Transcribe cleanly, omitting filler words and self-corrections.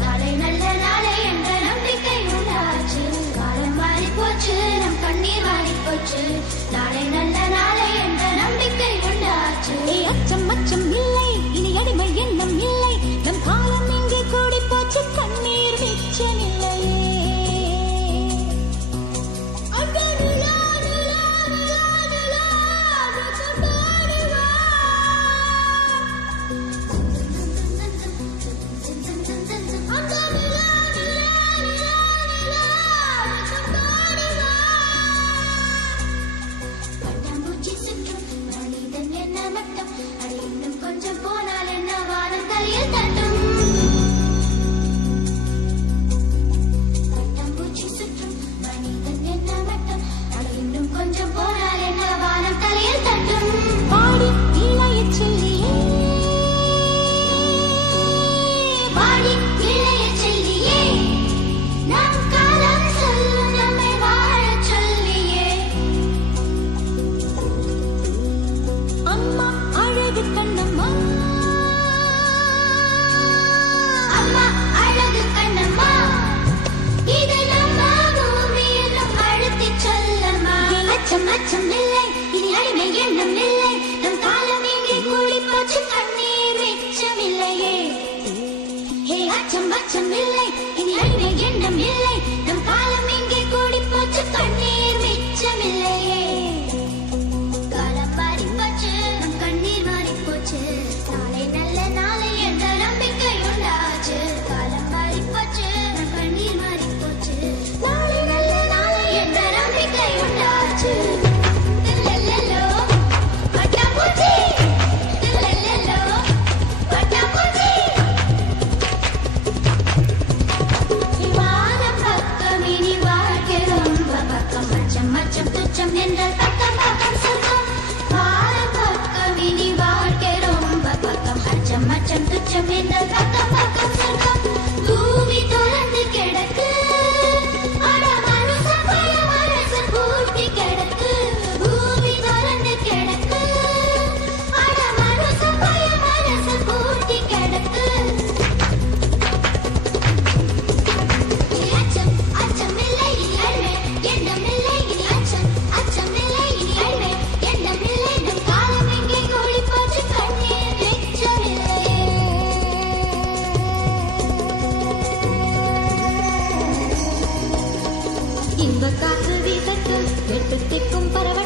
நாளை நல்ல நாளை என்ற நம்பிக்கை உண்டாச்சு. காலம் மாறி போச்சு, நம் கண்ணீர் மாறி போச்சு. நாளை நல்ல நாளை என்ற நம்பிக்கை உண்டாச்சு. அச்சம் அச்சம் இல்லை, இனி அடிமை எண்ணம் இல்லை. நம் காலம் இங்கே கூடி போச்சு, கண்ணீர் மிச்சமில்லையே. அச்சம் இல்லை, இனி அடிமை எண்ணம் இல்லை. நம் காலம் இங்கே கூடி போச்சு, கண்ணீர் மிச்சமில்லையே. அச்சம் இல்லை, இனி அடிமை எண்ணம் இல்லை. நம் காலம் இங்கே கூடி போச்சு, கண்ணீர் மிச்சமில்லையே. காலம் மாறி போச்சு, நம் கண்ணீர் மாறி போச்சு. நாளை நல்ல நாளை என்ற நம்பிக்கை உண்டாச்சு. காலம் மாறி போச்சு, நம் கண்ணீர் மாறி போச்சு. நாளை நல்ல நாளை என்ற நம்பிக்கை உண்டாச்சு. பூமி தொடர்ந்து கிடக்கு, பூட்டி கிடக்கு. பூமி தொடர்ந்து கிடக்கு, மனசு பூட்டி கிடக்கு. அச்சம் இல்லை, இனி அழுவே எண்ணம் இல்லை. இனி அச்சம் இல்லை, இனி அழுவே எண்ணம் இல்லை. நம் காலம் எங்கே கூடி போச்சு, கண்ணீர் மிச்சமில்லையே. இன்ப காற்று வீசட்டும், வெட்டு திக்கும் பரவ